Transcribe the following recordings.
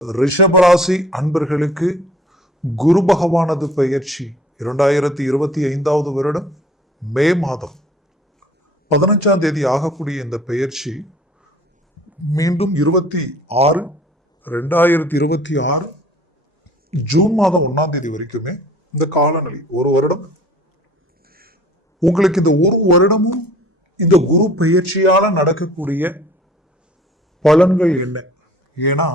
ரிஷபராசி அன்பர்களுக்கு குரு பகவானது பெயர்ச்சி 2025 வருடம் மே மாதம் 15ஆம் தேதி ஆகக்கூடிய இந்த பெயர்ச்சி மீண்டும் 26/2026 ஜூன் மாதம் 1ஆம் தேதி வரைக்குமே இந்த காலநிலை ஒரு வருடம். உங்களுக்கு இந்த ஒரு வருடமும் இந்த குரு பெயர்ச்சியால நடக்கக்கூடிய பலன்கள் என்ன? ஏன்னா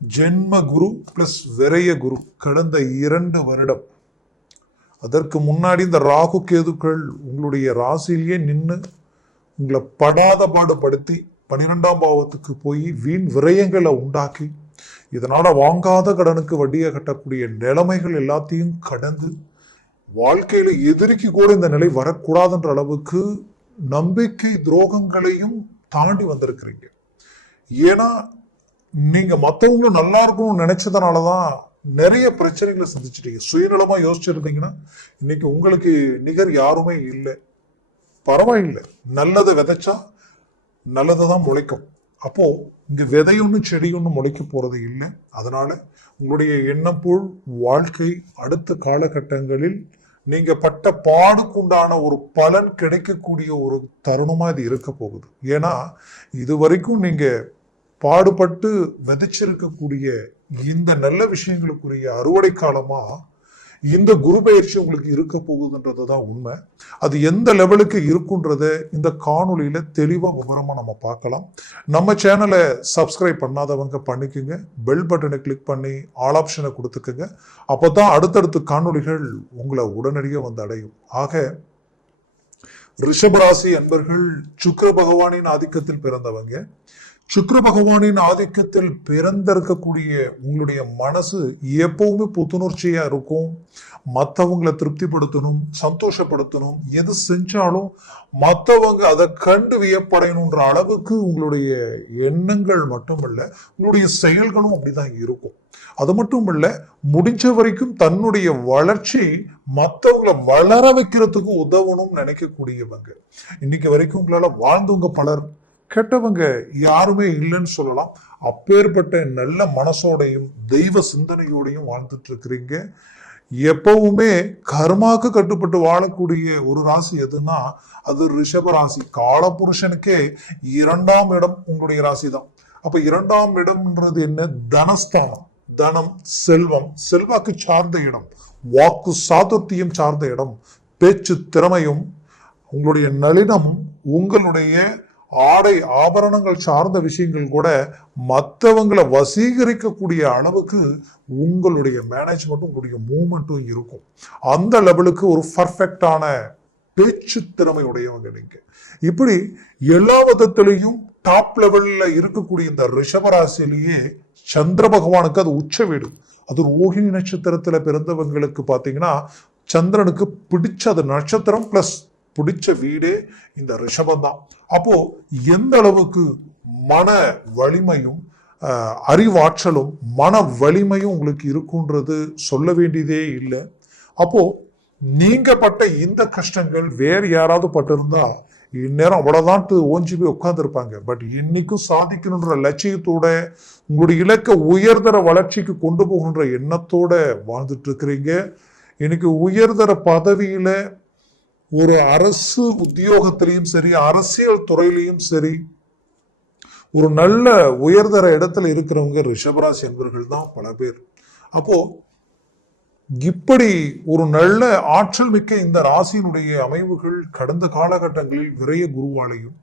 ஜென்ம குரு பிளஸ் விரய குரு கடந்த 2 வருடம், அதற்கு முன்னாடி இந்த ராகு கேதுக்கள் உங்களுடைய ராசியிலேயே நின்று உங்களை படாத பாடுபடுத்தி 12ஆம் பாவத்துக்கு போய் வீண் விரயங்களை உண்டாக்கி இதனால வாங்காத கடனுக்கு வட்டியை கட்டக்கூடிய நிலைமைகள் எல்லாத்தையும் கடந்து வாழ்க்கையில எதிரிக்கு கூட இந்த நிலை வரக்கூடாதுன்ற அளவுக்கு நம்பிக்கை துரோகங்களையும் தாண்டி வந்திருக்கிறீங்க. ஏன்னா நீங்க மற்றவங்களும் நல்லா இருக்கணும்னு நினைச்சதுனாலதான் நிறைய பிரச்சனைகளை சந்திச்சிட்டீங்க. சுயநலமா யோசிச்சிருந்தீங்கன்னா இன்னைக்கு உங்களுக்கு நிகர் யாருமே இல்லை. பரவாயில்லை, நல்லதை விதைச்சா நல்லதை முளைக்கும். அப்போ இங்க விதையொன்னு செடியொன்னு முளைக்க போறது இல்லை. அதனால உங்களுடைய எண்ணம் போல் வாழ்க்கை அடுத்த காலகட்டங்களில் நீங்க பட்ட பாடுக்குண்டான ஒரு பலன் கிடைக்கக்கூடிய ஒரு தருணமா இது இருக்க போகுது. ஏன்னா இது வரைக்கும் நீங்க பாடுபட்டு விதைச்சிருக்கக்கூடிய இந்த நல்ல விஷயங்களுக்குரிய அறுவடை காலமா இந்த குரு பயிற்சி உங்களுக்கு இருக்க போகுதுன்றதுதான் உண்மை. அது எந்த லெவலுக்கு இருக்குன்றத இந்த காணொலியில தெளிவா விவரமா நம்ம பார்க்கலாம். நம்ம சேனலை சப்ஸ்கிரைப் பண்ணாதவங்க பண்ணிக்கோங்க, பெல் பட்டனை கிளிக் பண்ணி ஆல் ஆப்ஷனை கொடுத்துக்கோங்க. அப்போதான் அடுத்தடுத்த காணொலிகள் உங்களை உடனடியாக வந்து அடையும். ஆக ரிஷபராசி அன்பர்கள் சுக்கிர பகவானின் ஆதிக்கத்தில் பிறந்தவங்க. சுக்கிர பகவானின் ஆதிக்கத்தில் பிறந்திருக்கக்கூடிய உங்களுடைய மனசு எப்பவுமே புத்துணர்ச்சியா இருக்கும். மற்றவங்களை திருப்திப்படுத்தணும், சந்தோஷப்படுத்தணும். எது செஞ்சாலும் மற்றவங்க அதை கண்டு வியப்படையணுன்ற அளவுக்கு உங்களுடைய எண்ணங்கள் மட்டுமல்ல, உங்களுடைய செயல்களும் அப்படிதான் இருக்கும். அது மட்டும் இல்ல, முடிஞ்ச வரைக்கும் தன்னுடைய வளர்ச்சி மற்றவங்களை வளர வைக்கிறதுக்கு உதவணும்னு நினைக்கக்கூடியவங்க. இன்னைக்கு வரைக்கும் உங்களால வாழ்ந்தவங்க பலர், கெட்டவங்க யாருமே இல்லைன்னு சொல்லலாம். அப்பேற்பட்ட நல்ல மனசோடையும் தெய்வ சிந்தனையோடையும் வாழ்ந்துட்டு இருக்கிறீங்க. எப்பவுமே கர்மாக்கு கட்டுப்பட்டு வாழக்கூடிய ஒரு ராசி எதுன்னா அது ரிஷப ராசி. காலபுருஷனுக்கே 2ஆம் இடம் உங்களுடைய ராசி தான். அப்ப 2ஆம் இடம்ன்றது என்ன? தனஸ்தானம், தனம், செல்வம், செல்வாக்கு சார்ந்த இடம், வாக்கு சாதுர்த்தியம் சார்ந்த இடம், பேச்சு திறமையும் உங்களுடைய நளினமும் உங்களுடைய ஆடை ஆபரணங்கள் சார்ந்த விஷயங்கள் கூட மற்றவங்களை வசீகரிக்கக்கூடிய அளவுக்கு உங்களுடைய மேனேஜ்மெண்ட்டும் உங்களுடைய மூவ்மெண்ட்டும் இருக்கும். அந்த லெவலுக்கு ஒரு பர்ஃபெக்டான பேச்சு திறமை உடையவங்க நீங்க. இப்படி எல்லா விதத்திலையும் டாப் லெவல்ல இருக்கக்கூடிய இந்த ரிஷபராசிலேயே சந்திர பகவானுக்கு அது உச்ச வீடு. அது ரோஹிணி நட்சத்திரத்துல பிறந்தவங்களுக்கு பாத்தீங்கன்னா சந்திரனுக்கு பிடிச்ச அது நட்சத்திரம் பிளஸ் பிடிச்ச வீடே இந்த ரிஷபம் தான். அப்போ எந்த அளவுக்கு மன வலிமையும் அறிவாற்றலும் மன வலிமையும் உங்களுக்கு இருக்குன்றது சொல்ல வேண்டியதே இல்லை. அப்போ நீங்க பட்ட இந்த கஷ்டங்கள் வேற யாராவது பட்டிருந்தா இந்நேரம் அவ்வளவுதான் ஓஞ்சி போய் உட்கார்ந்து இருப்பாங்க. பட் இன்னைக்கும் சாதிக்கணுன்ற லட்சியத்தோட உங்களுடைய இலக்க உயர்தர வளர்ச்சிக்கு கொண்டு போகின்ற எண்ணத்தோட வாழ்ந்துட்டு இருக்கிறீங்க. இன்னைக்கு உயர்தர பதவியில ஒரு அரசு உத்தியோகத்திலையும் சரி, அரசியல் துறையிலையும் சரி, ஒரு நல்ல உயர்தர இடத்துல இருக்கிறவங்க ரிஷபராசி என்பவர்கள் தான் பல பேர். அப்போ இப்படி ஒரு நல்ல ஆற்றல் மிக்க இந்த ராசியினுடைய அமைவுகள் கடந்த காலகட்டங்களில் விரய குருவாலையும்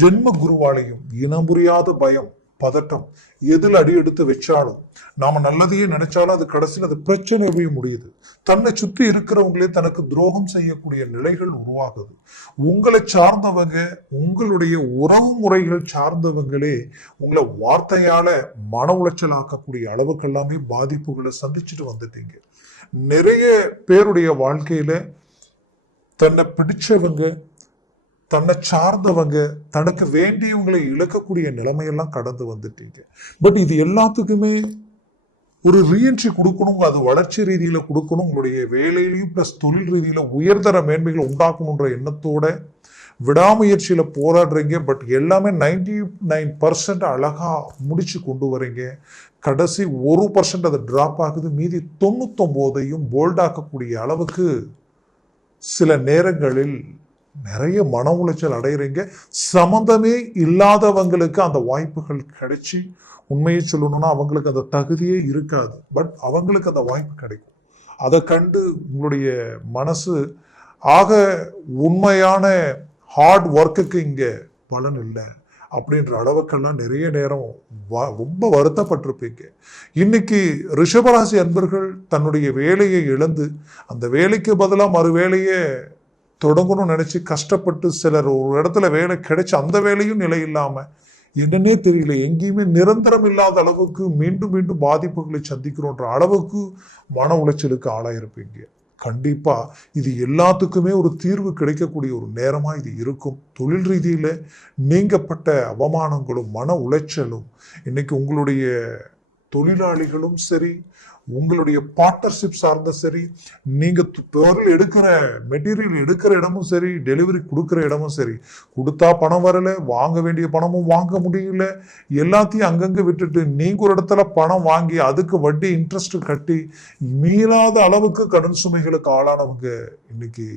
ஜென்ம குருவாலையும் இனம் புரியாத பயம், பதட்டம், எதில் அடி எடுத்து வச்சாலும் நாம நல்லதையே நினைச்சாலும் அது கடைசியில் அது பிரச்சனை போய் முடியுது. தன்னை சுற்றி இருக்கிறவங்களே தனக்கு துரோகம் செய்யக்கூடிய நிலைகள் உருவாகுது. உங்களை சார்ந்தவங்க, உங்களுடைய உறவு முறைகள் சார்ந்தவங்களே உங்களை வார்த்தையால மன உளைச்சல் ஆக்கக்கூடிய அளவுக்கு எல்லாமே பாதிப்புகளை சந்திச்சுட்டு வந்துட்டீங்க. நிறைய பேருடைய வாழ்க்கையில தன்னை பிடிச்சவங்க, தன்னை சார்ந்தவங்க, தனக்கு வேண்டியவங்களை இழக்கக்கூடிய நிலைமையெல்லாம் கடந்து வந்துட்டீங்க. பட் இது எல்லாத்துக்குமே ஒரு ரீஎன்ட்ரி கொடுக்கணும், அது வளர்ச்சி ரீதியில கொடுக்கணும், உங்களுடைய வேலையிலையும் பிளஸ் தொழில் ரீதியில உயர்தர மேன்மைகளை உண்டாக்கணுன்ற எண்ணத்தோட விடாமுயற்சியில போராடுறீங்க. பட் எல்லாமே 99% அழகா முடிச்சு கொண்டு வரீங்க. கடைசி 1% அது டிராப் ஆகுது, மீதி 99ஐயும் போல்டாக்கக்கூடிய அளவுக்கு சில நேரங்களில் நிறைய மன உளைச்சல் அடைகிறீங்க. சம்பந்தமே இல்லாதவங்களுக்கு அந்த வாய்ப்புகள் கிடைச்சி, உண்மையை சொல்லணும்னா அவங்களுக்கு அந்த தகுதியே இருக்காது, பட் அவங்களுக்கு அந்த வாய்ப்பு கிடைக்கும். அதை கண்டு உங்களுடைய மனசு ஆக உண்மையான ஹார்ட் ஒர்க்குக்கு இங்கே பலன் இல்லை அப்படின்ற அளவுக்கெல்லாம் நிறைய நேரம் ரொம்ப வருத்தப்பட்டிருப்பீங்க. இன்னைக்கு ரிஷபராசி அன்பர்கள் தன்னுடைய வேலையை இழந்து அந்த வேலைக்கு பதிலாக மறு வேலையை தொடங்கணும்னு நினைச்சு கஷ்டப்பட்டு, சிலர் ஒரு இடத்துல வேலை கிடைச்சி அந்த வேலையும் நிலை இல்லாமல் என்னன்னே தெரியல, எங்கேயுமே நிரந்தரம் இல்லாத அளவுக்கு மீண்டும் மீண்டும் பாதிப்புகளை சந்திக்கிறோன்ற அளவுக்கு மன உளைச்சலுக்கு ஆளாயிருப்பீங்க. கண்டிப்பா இது எல்லாத்துக்குமே ஒரு தீர்வு கிடைக்கக்கூடிய ஒரு நேரமா இது இருக்கும். தொழில் ரீதியில நீங்கப்பட்ட அவமானங்களும் மன உளைச்சலும் இன்னைக்கு உங்களுடைய தொழிலாளிகளும் சரி, உங்களுடைய பார்ட்னர்ஷிப் சார்ந்த சரி, நீங்க பொருள் எடுக்கிற மெட்டீரியல் எடுக்கிற இடமும் சரி, டெலிவரி கொடுக்குற இடமும் சரி, கொடுத்தா பணம் வரல, வாங்க வேண்டிய பணமும் வாங்க முடியல, எல்லாத்தையும் அங்கங்க விட்டுட்டு நீங்க ஒரு இடத்துல பணம் வாங்கி அதுக்கு வட்டி இன்ட்ரெஸ்ட் கட்டி மீளாத அளவுக்கு கடன் சுமைகளுக்கு ஆளானவங்க இன்னைக்கு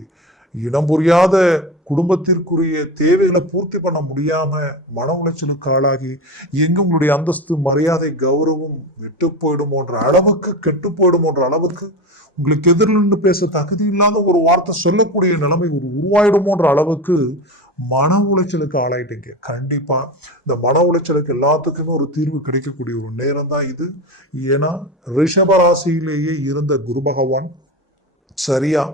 இனம் புரியாத குடும்பத்திற்குரிய தேவைகளை பூர்த்தி பண்ண முடியாம மன உளைச்சலுக்கு ஆளாகி எங்க உங்களுடைய அந்தஸ்து மரியாதை கௌரவம் விட்டு போயிடுமோன்ற அளவுக்கு கெட்டு போயிடுமோன்ற அளவுக்கு உங்களுக்கு எதிரில் பேச தகுதி இல்லாத ஒரு வார்த்தை சொல்லக்கூடிய நிலைமை உருவாயிடுமோன்ற அளவுக்கு மன உளைச்சலுக்கு ஆளாயிட்டீங்க. கண்டிப்பா இந்த மன உளைச்சலுக்கு எல்லாத்துக்குமே ஒரு தீர்வு கிடைக்கக்கூடிய ஒரு நேரம் தான் இது. ஏன்னா ரிஷபராசியிலேயே இருந்த குரு பகவான் சரியா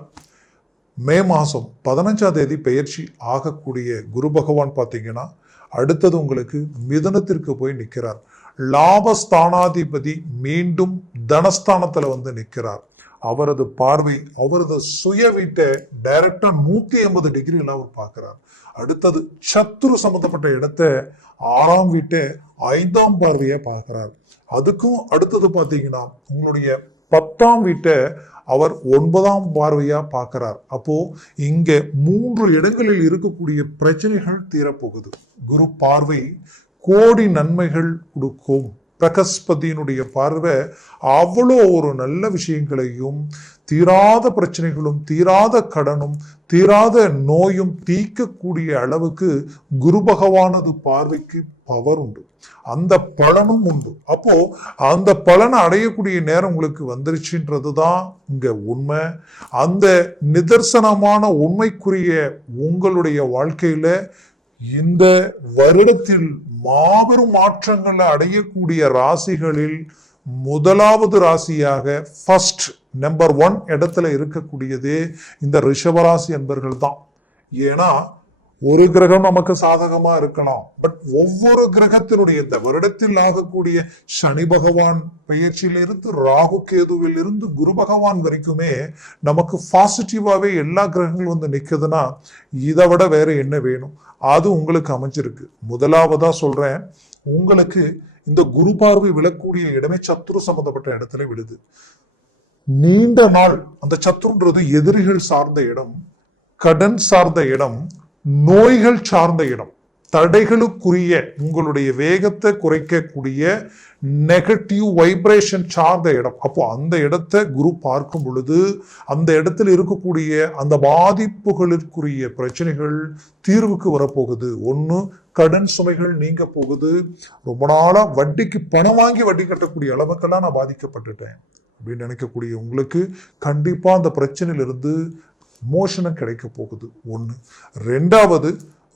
மே மாதம் 15ஆம் தேதி பெயர்ச்சி ஆகக்கூடிய குரு பகவான் பார்த்தீங்கன்னா அடுத்தது உங்களுக்கு மிதுனத்திற்கு போய் நிற்கிறார். லாபஸ்தானாதிபதி மீண்டும் தனஸ்தானத்துல வந்து நிற்கிறார். அவரது பார்வை அவரது சுய வீட்டை டைரக்டா 180 டிகிரியில் அவர் பார்க்கிறார். அடுத்தது சத்துரு சம்பந்தப்பட்ட இடத்தை 6ஆம் வீட்டை 5ஆம் பார்வையை பார்க்கிறார். அதுக்கும் அடுத்தது பார்த்தீங்கன்னா உங்களுடைய 10ஆம் வீட்டை அவர் 9ஆம் பார்வையா பார்க்கிறார். அப்போ இங்க 3 இடங்களில் இருக்கக்கூடிய பிரச்சனைகள் தீரப்போகுது. குரு பார்வை கோடி நன்மைகள் கொடுக்கும். பிரகஸ்பதியினுடைய பார்வை அவ்வளோ ஒரு நல்ல விஷயங்களையும், தீராத பிரச்சனைகளும் தீராத கடனும் தீராத நோயும் தீர்க்கக்கூடிய அளவுக்கு குரு பகவானது பார்வைக்கு பவர் உண்டு, அந்த பலனும் உண்டு. அப்போ அந்த பலனை அடையக்கூடிய நேரம் உங்களுக்கு வந்துருச்சுன்றதுதான் இங்க உண்மை. அந்த நிதர்சனமான உண்மைக்குரிய உங்களுடைய வாழ்க்கையில இந்த வருடத்தில் மாபெரும் மாற்றங்களை அடையக்கூடிய ராசிகளில் முதலாவது ராசியாக ஃபர்ஸ்ட் நம்பர் 1 இடத்துல இருக்கக்கூடியதே இந்த ரிஷபராசி என்பர்கள் தான். ஏன்னா ஒரு கிரகம் நமக்கு சாதகமா இருக்கலாம், பட் ஒவ்வொரு கிரகத்தினுடைய இந்த வருடத்தில் ஆகக்கூடிய சனி பகவான் பெயர்ச்சியிலிருந்து ராகு கேதுவில் இருந்து குரு பகவான் வரைக்குமே நமக்கு பாசிட்டிவாவே எல்லா கிரகங்களும் வந்து நிக்குதுன்னா இதை விட வேற என்ன வேணும்? அது உங்களுக்கு அமைஞ்சிருக்கு. முதலாவதா சொல்றேன், உங்களுக்கு இந்த குரு பார்வை விழக்கூடிய இடமே சத்துரு சம்பந்தப்பட்ட இடத்துல விழுது. நீண்ட நாள் அந்த சத்துருன்றது எதிரிகள் சார்ந்த இடம், கடன் சார்ந்த இடம், நோய்கள் சார்ந்த இடம், தடைகளுக்குரிய உங்களுடைய வேகத்தை குறைக்கக்கூடிய நெகட்டிவ் வைப்ரேஷன் சார்ந்த இடம். அப்போ அந்த இடத்தை குரு பார்க்கும் பொழுது அந்த இடத்துல இருக்கக்கூடிய அந்த பாதிப்புகளுக்குரிய பிரச்சனைகள் தீர்வுக்கு வரப்போகுது. ஒன்று, கடன் சுமைகள் நீங்க போகுது. ரொம்ப நாளா வட்டிக்கு பணம் வாங்கி வட்டி கட்டக்கூடிய அளவுக்கெல்லாம் நான் பாதிக்கப்பட்டுட்டேன் அப்படின்னு நினைக்கக்கூடிய உங்களுக்கு கண்டிப்பா அந்த பிரச்சனையிலிருந்து மோஷனம் கிடைக்க போகுது. ஒன்று. ரெண்டாவது,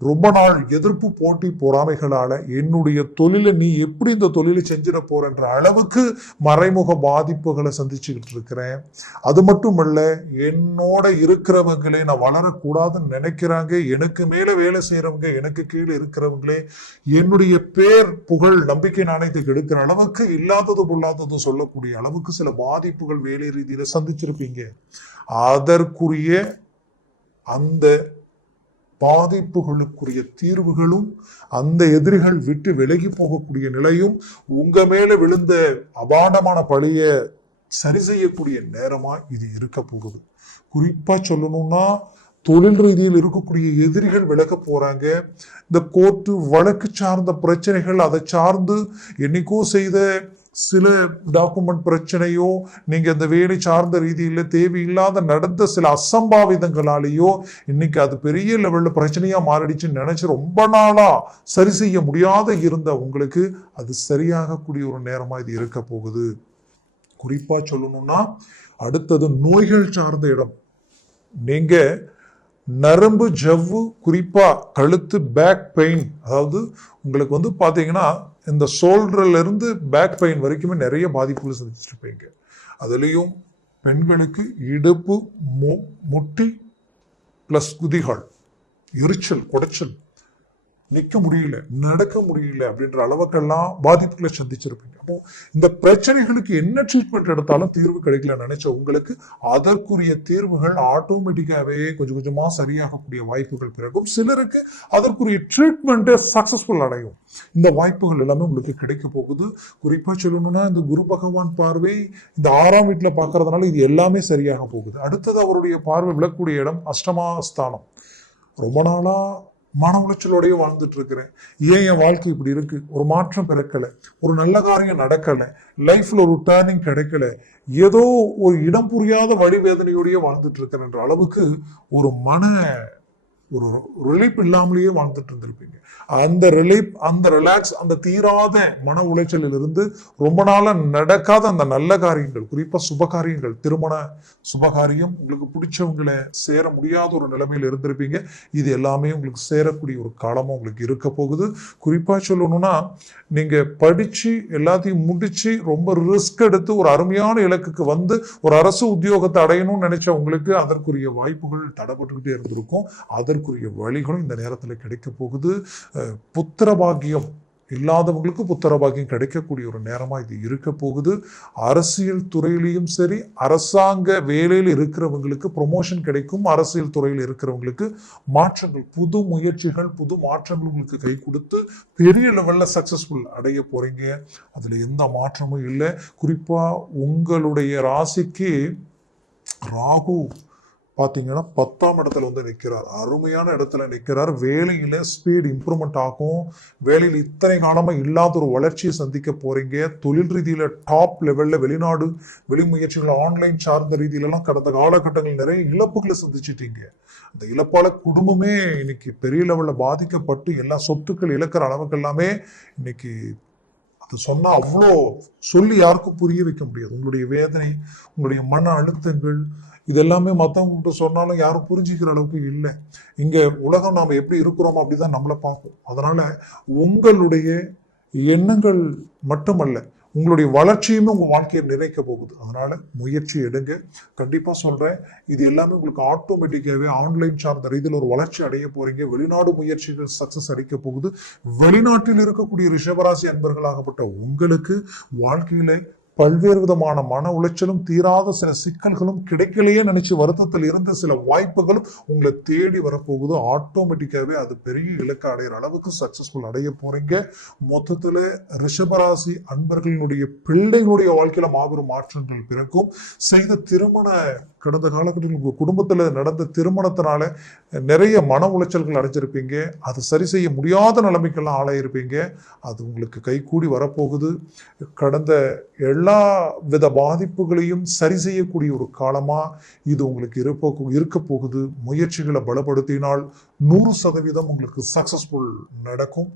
ரொம்ப நாள் எதிர்ப்பு போட்டி பொறாமைகளால என்னுடைய தொழிலை நீ எப்படி இந்த தொழிலை செஞ்சிட போறன்ற அளவுக்கு மறைமுக பாதிப்புகளை சந்திச்சுக்கிட்டு இருக்கிறேன். அது மட்டும் இல்ல, என்னோட இருக்கிறவங்களே நான் வளரக்கூடாதுன்னு நினைக்கிறாங்க, எனக்கு மேல வேலை செய்யறவங்க, எனக்கு கீழே இருக்கிறவங்களே என்னுடைய பேர் புகழ் நம்பிக்கை நாணயத்துக்கு எடுக்கிற அளவுக்கு இல்லாதது பொல்லாதது சொல்லக்கூடிய அளவுக்கு சில பாதிப்புகள் வேலை ரீதியில சந்திச்சிருப்பீங்க. அதற்குரிய அந்த பாதிப்புகளுக்குரிய தீர்வுகளும் அந்த எதிரிகள் விட்டு விலகி போகக்கூடிய நிலையும் உங்க மேல விழுந்த அபாண்டமான பழிய சரி செய்யக்கூடிய நேரமா இது இருக்க போகுது. குறிப்பா சொல்லணும்னா தொழில் ரீதியில் இருக்கக்கூடிய எதிரிகள் விலக போறாங்க. இந்த கோர்ட்டு வழக்கு சார்ந்த பிரச்சனைகள், அதை சார்ந்து என்னைக்கோ செய்த சில டாக்குமெண்ட் பிரச்சனையோ நீங்க இந்த வேலை சார்ந்த ரீதியில தேவையில்லாத நடந்த சில அசம்பாவிதங்களாலேயோ இன்னைக்கு அது பெரிய லெவல்ல பிரச்சனையா மாறிடுச்சுன்னு நினைச்சு ரொம்ப நாளா சரி செய்ய முடியாத இருந்த உங்களுக்கு அது சரியாகக்கூடிய ஒரு நேரமா இது இருக்க போகுது. குறிப்பா சொல்லணும்னா அடுத்தது நோய்கள் சார்ந்த இடம். நீங்க நரம்பு ஜவ்வு, குறிப்பா கழுத்து, பேக் பெயின், அதாவது உங்களுக்கு பாத்தீங்கன்னா இந்த ஷோல்டர்ல இருந்து பேக் பெயின் வரைக்குமே நிறைய பாதிப்புகள் சந்திச்சிருப்பீங்க. அதுலயும் பெண்களுக்கு இடுப்பு, முட்டி பிளஸ் குதிகால் எரிச்சல், குடைச்சல், நிற்க முடியல, நடக்க முடியல அப்படின்ற அளவுக்கெல்லாம் பாதிப்புகளை சந்திச்சிருப்பீங்க. அப்போ இந்த பிரச்சனைகளுக்கு என்ன ட்ரீட்மெண்ட் எடுத்தாலும் தீர்வு கிடைக்கல நினைச்ச உங்களுக்கு அதற்குரிய தீர்வுகள் ஆட்டோமேட்டிக்காவே கொஞ்சம் கொஞ்சமா சரியாகக்கூடிய வாய்ப்புகள் பிறகும். சிலருக்கு அதற்குரிய ட்ரீட்மெண்ட் சக்சஸ்ஃபுல் அடையும். இந்த வாய்ப்புகள் எல்லாமே உங்களுக்கு கிடைக்க போகுது. குறிப்பா சொல்லணும்னா இந்த குரு பகவான் பார்வை இந்த 6ஆம் வீட்டுல பார்க்கறதுனால இது எல்லாமே சரியாக போகுது. அடுத்தது அவருடைய பார்வை விழக்கூடிய இடம் அஷ்டமாஸ்தானம். ரொம்ப நாளா மன உளைச்சலோடய வாழ்ந்துட்டு இருக்கிறேன், ஏன் என் வாழ்க்கை இப்படி இருக்கு, ஒரு மாற்றம் பிறக்கல, ஒரு நல்ல காரியம் நடக்கல, லைஃப்ல ஒரு டேர்னிங் கிடைக்கல, ஏதோ ஒரு இடம் புரியாத வழிவேதனையோடய வாழ்ந்துட்டு இருக்கிறேன்ற அளவுக்கு ஒரு ஒரு ரிலீஃப் இல்லாமலேயே வாழ்ந்துட்டு இருந்திருப்பீங்க. அந்த ரிலீஃப், அந்த ரிலாக்ஸ், அந்த தீராத மன உளைச்சலில் இருந்து ரொம்ப நாளா நடக்காத அந்த நல்ல காரியங்கள், குறிப்பா சுபகாரியங்கள், திருமண சுபகாரியம், உங்களுக்கு பிடிச்சவங்களை சேர முடியாத ஒரு நிலைமையில இருந்திருப்பீங்க. இது எல்லாமே உங்களுக்கு சேரக்கூடிய ஒரு காலமா உங்களுக்கு இருக்க போகுது. குறிப்பா சொல்லணும்னா நீங்க படிச்சு எல்லாத்தையும் முடிச்சு ரொம்ப ரிஸ்க் எடுத்து ஒரு அருமையான இலக்குக்கு வந்து ஒரு அரசு உத்தியோகத்தை அடையணும்னு நினைச்ச உங்களுக்கு அதற்குரிய வாய்ப்புகள் தடைபட்டுக்கிட்டே இருந்திருக்கும். அதற்குரிய வழிகளும் இந்த நேரத்தில் கிடைக்க போகுது. புத்திர பாக்கியம் இல்லாதவங்களுக்கு புத்திர பாக்கியம் கிடைக்கக்கூடிய ஒரு நேரமா இது இருக்க போகுது. அரசியல் துறையிலையும் சரி, அரசாங்க வேலையில் இருக்கிறவங்களுக்கு ப்ரொமோஷன் கிடைக்கும். அரசியல் துறையில் இருக்கிறவங்களுக்கு மாற்றங்கள், புது முயற்சிகள், புது மாற்றங்கள் உங்களுக்கு கை கொடுத்து பெரிய லெவல்ல சக்சஸ்ஃபுல் அடைய போறீங்க. அதுல எந்த மாற்றமும் இல்லை. குறிப்பா உங்களுடைய ராசிக்கு ராகு பார்த்தீங்கன்னா 10ஆம் இடத்துல நிற்கிறார். அருமையான இடத்துல நிற்கிறார். வேலையில ஸ்பீட் இம்ப்ரூவ்மெண்ட் ஆகும். வேலையில் இத்தனை காலமா இல்லாத ஒரு வளர்ச்சியை சந்திக்க போறீங்க. தொழில் ரீதியில டாப் லெவல்ல வெளிநாடு வெளி முயற்சிகள், ஆன்லைன் சார்ந்த ரீதியிலலாம் கடந்த காலகட்டங்கள் நிறைய இழப்புகளை சந்திச்சிட்டீங்க. அந்த இழப்பால குடும்பமே இன்னைக்கு பெரிய லெவல்ல பாதிக்கப்பட்டு எல்லா சொத்துக்கள் இழக்கிற அளவுக்கு எல்லாமே இன்னைக்கு அது சொன்னா அவ்வளோ சொல்லி யாருக்கும் புரிய வைக்க முடியாது. உங்களுடைய வேதனை, உங்களுடைய மன அழுத்தங்கள் இதெல்லாமே மற்றவங்கள்ட்ட சொன்னாலும் யாரும் புரிஞ்சுக்கிற அளவுக்கு இல்லை. இங்க உலகம் நாம எப்படி இருக்கிறோமோ அப்படிதான் நம்மளை பார்ப்போம். அதனால உங்களுடைய எண்ணங்கள் மட்டுமல்ல, உங்களுடைய வளர்ச்சியுமே உங்க வாழ்க்கையை நிறைக்க போகுது. அதனால முயற்சி எடுங்க. கண்டிப்பா சொல்றேன், இது எல்லாமே உங்களுக்கு ஆட்டோமேட்டிக்காவே ஆன்லைன் சார்ந்த ரீதியில் ஒரு வளர்ச்சி அடைய போறீங்க. வெளிநாடு முயற்சிகள் சக்சஸ் அடிக்க போகுது. வெளிநாட்டில் இருக்கக்கூடிய ரிஷபராசி அன்பர்களாகப்பட்ட உங்களுக்கு வாழ்க்கையில பல்வேறு விதமான மன உளைச்சலும், தீராத சில சிக்கல்களும், கிடைக்கலையே நினைச்சு வருத்தத்தில் இருந்த சில வாய்ப்புகளும் உங்களை தேடி வரப்போகுது. ஆட்டோமேட்டிக்காவே அது பெரிய இலக்கு அடைகிற அளவுக்கு சக்சஸ்ஃபுல் அடைய போறீங்க. மொத்தத்துல ரிஷபராசி அன்பர்களுடைய பிள்ளைகளுடைய வாழ்க்கையில மாபெரும் மாற்றங்கள் பிறக்கும். செய்த திருமண கடந்த காலகட்டத்தில் உங்க குடும்பத்துல நடந்த திருமணத்தினால நிறைய மன உளைச்சல்கள் அடைஞ்சிருப்பீங்க. அது சரி செய்ய முடியாத நிலைமைக்கெல்லாம் ஆளாயிருப்பீங்க. அது உங்களுக்கு கைகூடி வரப்போகுது. கடந்த எல்லா வித பாதிப்புகளையும் சரி செய்யக்கூடிய ஒரு காலமா இது உங்களுக்கு இருக்க போகுது. முயற்சிகளை பலப்படுத்தினால் 100% உங்களுக்கு சக்சஸ்ஃபுல் நடக்கும்.